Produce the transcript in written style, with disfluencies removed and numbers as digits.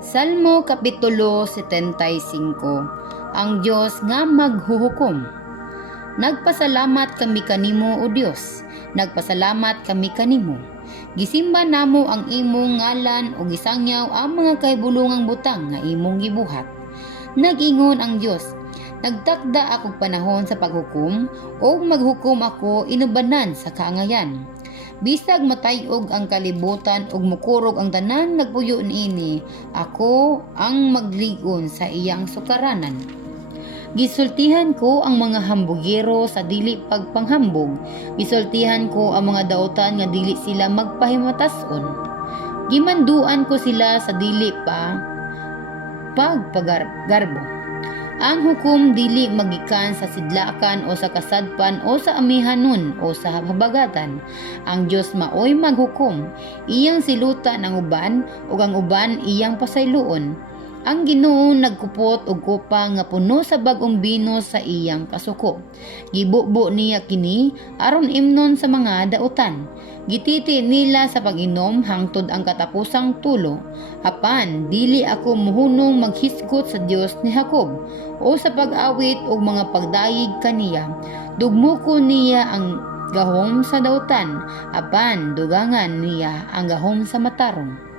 Salmo Kapitulo 75. Ang Diyos nga maghuhukom. Nagpasalamat kami kanimo, O Dios. Nagpasalamat kami kanimo. Gisimba namo ang imong ngalan o gisangyaw ang mga kahibulungang butang nga imong gibuhat. Nag-ingon ang Diyos, nagtakda akong panahon sa paghukom o maghukom ako inubanan sa kaangayan. Bisag matayog ang kalibutan ug mukurog ang tanan nagpuyo niini, ako ang magligon sa iyang sukaranan. Gisultihan ko ang mga hambugero sa dili pagpanghambog. Gisultihan ko ang mga daotan nga dili sila magpahimatason. Gimanduan ko sila sa dili pa pagpagarbo. Ang hukom dili magikan sa sidlakan o sa kasadpan o sa amihanon o sa habagatan. Ang Dios maoy maghukom, iyang silutan ang uban ug ang uban iyang pasayloon. Ang Ginoo nagkupot og kopa nga puno sa bag-ong bino sa iyang kasuko. Gibubo niya kini aron imnon sa mga daotan. Gititi nila sa pag-inom hangtod ang katapusang tulo. Apan dili ako muhunong maghisgot sa Dios ni Jacob o sa pag-awit og mga pagdayig kaniya. Dugmuko niya ang gahom sa daotan, apan dugangan niya ang gahom sa matarong.